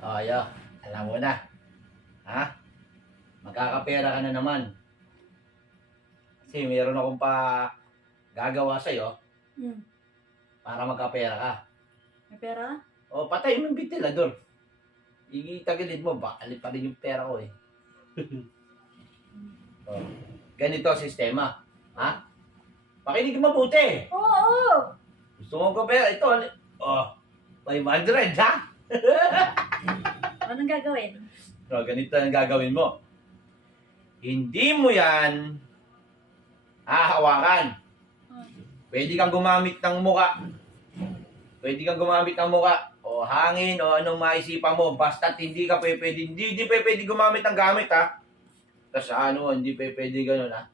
Oh, yo. Alam mo na. Ha? Magkakapera ka na naman. Kasi meron akong pa gagawa sa'yo Hmm. para magkapera ka. May pera? O, patay mo yung ventilador. Itagilid mo, bakali pa rin yung pera ko eh. Oh. Ganito ang sistema. Ha? Pakinig ka mabuti. Oo! Gusto mo ko pera? Ito, oh, 500, ha? Anong gagawin? So, ganito ang gagawin mo. Hindi mo yan hahawakan. Pwede kang gumamit ng muka. Pwede kang gumamit ng muka. O hangin o anong maisipan mo. Basta't hindi ka pwede. Hindi pwede gumamit ng gamit, ha? Tapos ano, hindi pwede ganun, ha?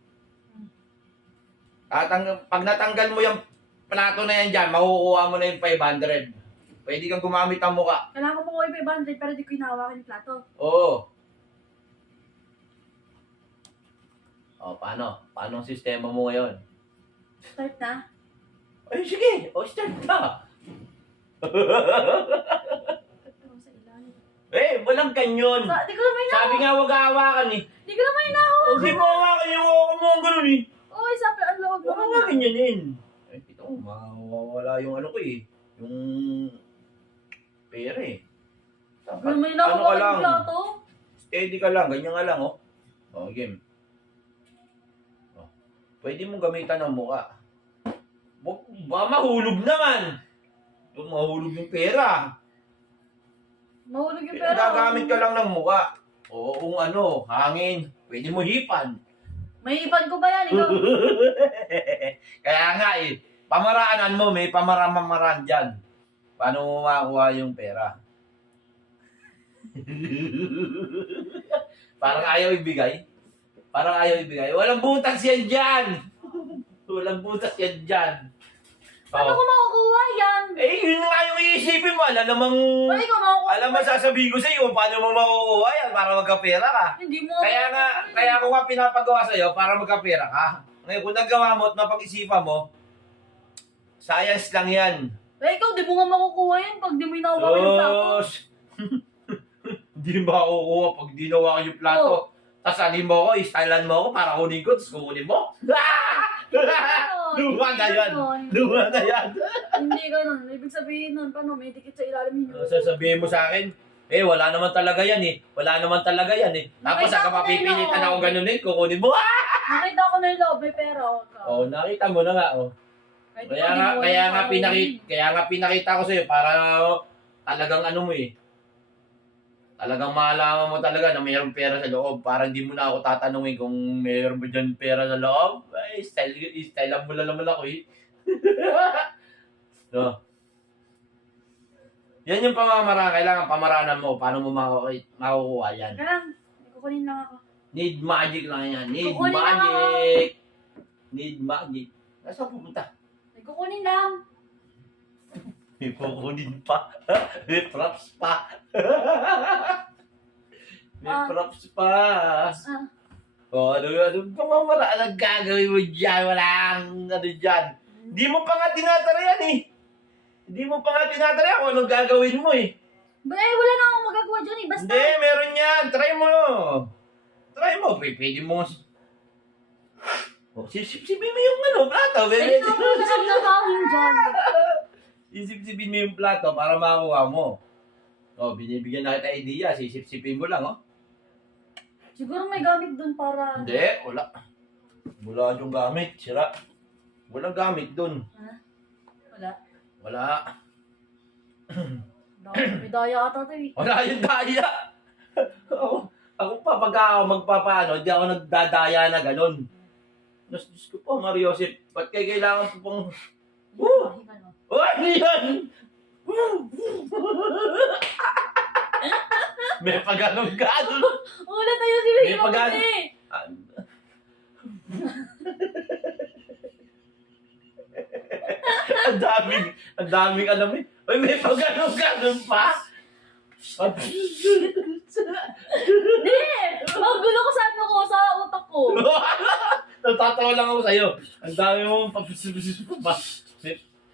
Pag natanggal mo yung plato na yan dyan, makukuha mo na yung 500. Pwede kang gumamit ng muka. Kailangan ko po yung 500 pero di ko hinahawakan yung plato. Oo. O, paano? Paano ang sistema mo ngayon? Start na. Ay, sige. O, start ka. Ito sa ilalim. Eh, walang ganyan. Di ko naman hinahawakan. Sabi nga, huwag hawakan eh. Di ko naman hinahawakan. O, di mo hawakan yung hawakan mo ang ganun eh. Oo, sabi ang loob Huwag naman. nga ganyanin. Eh, ito, mawawala yung ano ko eh. Yung pera eh. Di ko naman Ano ka hinahawakan lang? yung plato. Steady ka lang. Ganyan nga lang, oh. O, game. O, pwede mong gamitan ng muka. Ba, mahulog naman. Yung mahulog yung pera. Mahulog yung pera. Gagamit ka lang ng muka. O, kung ano, hangin. Pwede mo hipan. May ipan ko ba yan? Ikaw? Kaya nga eh, pamaraanan mo, may pamamaraan dyan. Paano mo makakuha yung pera? Parang ayaw ibigay. Parang ayaw ibigay. Walang butas yan dyan! Walang butas yan dyan. Paano ko makukuha yan? Eh, yun nga yung iisipin mo. Alam namang... Paano ko makukuha? Alam mo, sasabihin ko sa'yo, paano mo makukuha yan para magkapera ka. Hindi mo. Kaya ako nga pinapagawa sa'yo para magkapera ka. Ngayon, kung nagawa mo at napag-isipan mo, science lang yan. Eh, ikaw, di mo nga makukuha yan pag di mo hinahawakan yung plato. Sus! Hindi makukuha pag di nawakan yung plato. Oo. Tapos alin mo ako, istylan mo ako para kunin ko, tapos kukunin mo. Luma na yan. Luma na yan. Hindi ganun. Ibig sabihin nun, paano, may dikit sa ilalim yun. Sasabihin mo sa akin, eh, wala naman talaga yan eh. Wala naman talaga yan eh. Tapos Nakita saka ko na mapipilitan yun. ako ganunin, kukunin mo. Nakita ko na yung loob, may pera ako. Oh, nakita mo na nga, oh. Kahit Kaya ikaw, nga, di mo kaya alam nga paano pinakita ko sa'yo para talagang ano mo eh. Talagang malaman mo talaga na mayroong pera sa loob para hindi mo na ako tatanungin kung mayroon ba dyan pera sa loob. Ay, style mo lang naman ako eh. No. Yan yung pamamaraan. Kailangan pamaraanan mo. Paano mo makukuha yan. Kailang, kukunin lang ako. Need magic lang yan. Need Kukunin lang ako. magic. Need magic. Nasaan pupunta? Kukunin lang. May kukunin pa. May props pa. May props pa. O, ano pamamaraan ang gagawin mo dyan? Walang ano dyan. Hindi mo pa nga tinatarayan eh. Hindi mo pa nga tinatarayan kung anong gagawin mo eh. Wala na akong magagawa dyan eh. Basta. Hindi, meron yan. Try mo. Try mo. Pwede mo. Oh, sipsipin mo yung ano, plato. Ay, ito mo lang na hangin dyan. Sisipsipin mo yung plato para makakuha mo. Oh, binibigyan na kita idea. Sisipsipin mo lang, oh. Siguro may gamit dun para. Hindi, wala. Wala yung gamit. Sira. Walang gamit dun. Ha? Wala. Wala. May daya ata ito eh. Wala yung daya. ako pa, pagka ako magpapaano, hindi ako nagdadaya na ganun. Diyos ko po, Mario Joseph, ba't kayo kailangan po pong... Woo! Oh, ano yan? May pag-anong ganun. Wala tayo sila May pag-ano. eh. Ang daming alam eh. Uy, may pag-anong ganun pa? Hindi! Magulo ko sa ano ko, sa utak ko. Natatawa lang ako sa'yo. Ang dami mong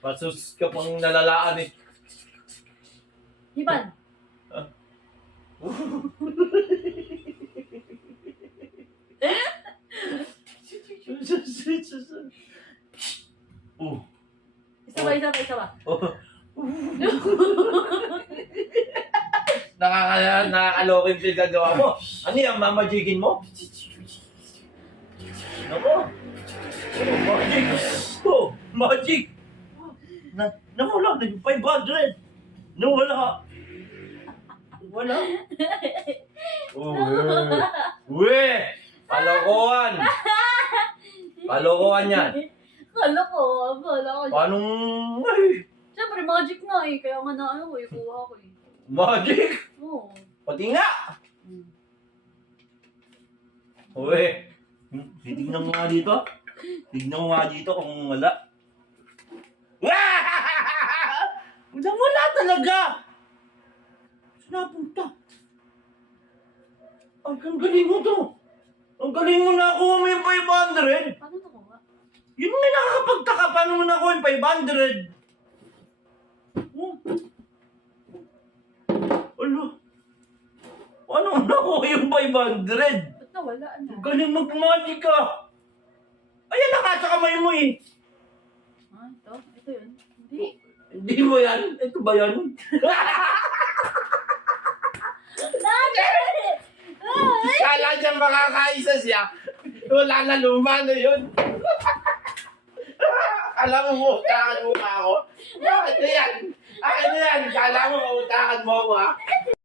pasus ka pang nalalaan eh. Hipan. Oh. Isa ba, isa ba, isa ba? Nakakaloko yung pinagagawa mo. Ano yan, mamajigin mo? Ako. Oh, magic. Oh, magic. Nawala na yung 500. Nawala. Wala. Oh, we. Palokohan. Palokohan yan. Kala ko. Paano? Ay, Siyempre, magic nga eh. Kaya nga na ano ko, ikuha ko eh. magic. Oo. Pati nga. Hmm. Uwe. Titignan mo nga dito. Tignan mo nga dito kung wala. Wala talaga. Saan napunta? Ay, ang galing mo to. Ang galing mo nakuha mo yung 500. Paano nakuha? Yun nga nakakapagtaka. Paano mo nakuha yung 500? Oh. Ano? Paano mo nakuha yung 500? Ba't nawala na? Ang galing mag-magic ka. Ayan, nasa kamay mo eh. Ah, ito? Ito yun? Hindi. Hindi mo yan? Ito ba yan? Kala niya makakaisa siya. Wala na, luma na yun. Alam mo, utakan mo pa ako. Bakit na yan? Akin na yan. Kala mo, utakan mo ako ha?